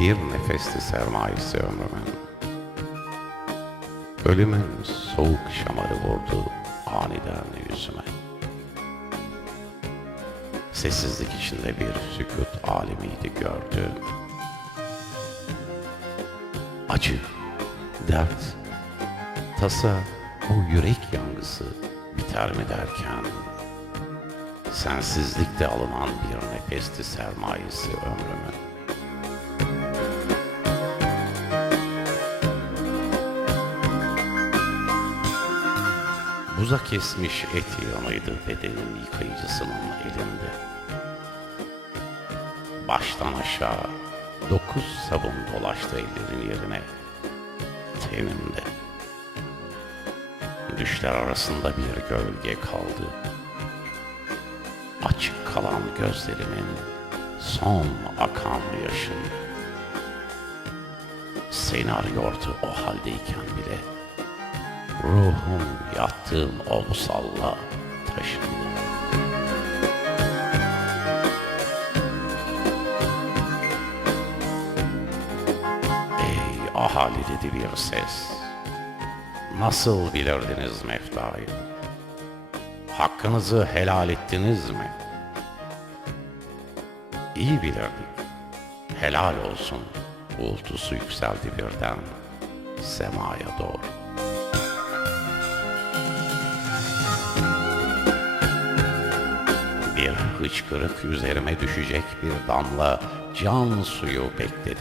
bir nefesti sermayesi ömrümün. Ölümün soğuk şamarı vurdu aniden yüzüme. Sessizlik içinde bir sükut alemiydi gördüğüm. Acı, dert, tasa, bu yürek yangısı biter mi derken sensizlikte alınan bir nefesti sermayesi ömrümün. Buza kesmiş et yanıydı bedenin yıkayıcısının elinde. Baştan aşağı dokuz sabun dolaştı ellerin yerine. Tenimde. Düşler arasında bir gölge kaldı. Açık kalan gözlerimin son akan yaşın. Seni arıyordu o haldeyken bile. Ruhum yattığım o taşındı. Ey ahali dedi bir ses. Nasıl bilirdiniz meftayı? Hakkınızı helal ettiniz mi? İyi bilirdik. Helal olsun. Uğultusu yükseldi birden semaya doğru. Bir hıçkırık üzerime düşecek bir damla can suyu bekledi.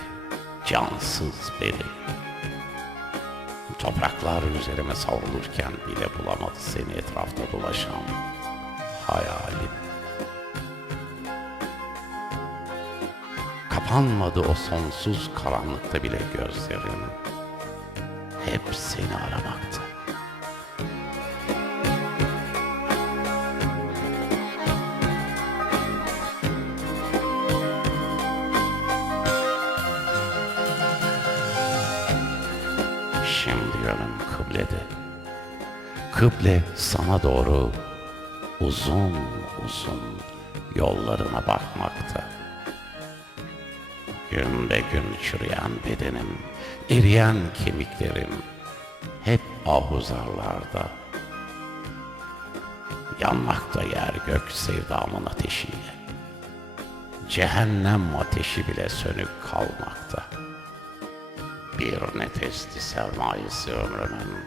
Cansız beni. Topraklar üzerime savrulurken bile bulamadı seni etrafta dolaşan hayalim. Kapanmadı o sonsuz karanlıkta bile gözlerim. Hep seni aramakta. Yönüm kıblede. Kıble sana doğru uzun uzun yollarına bakmakta. Gün be gün çürüyen bedenim, eriyen kemiklerim hep ahuzarlarda. Yanmakta yer gök sevdamın ateşiyle. Cehennem ateşi bile sönük kalmakta. Bir nefesti sermayesi ömrümün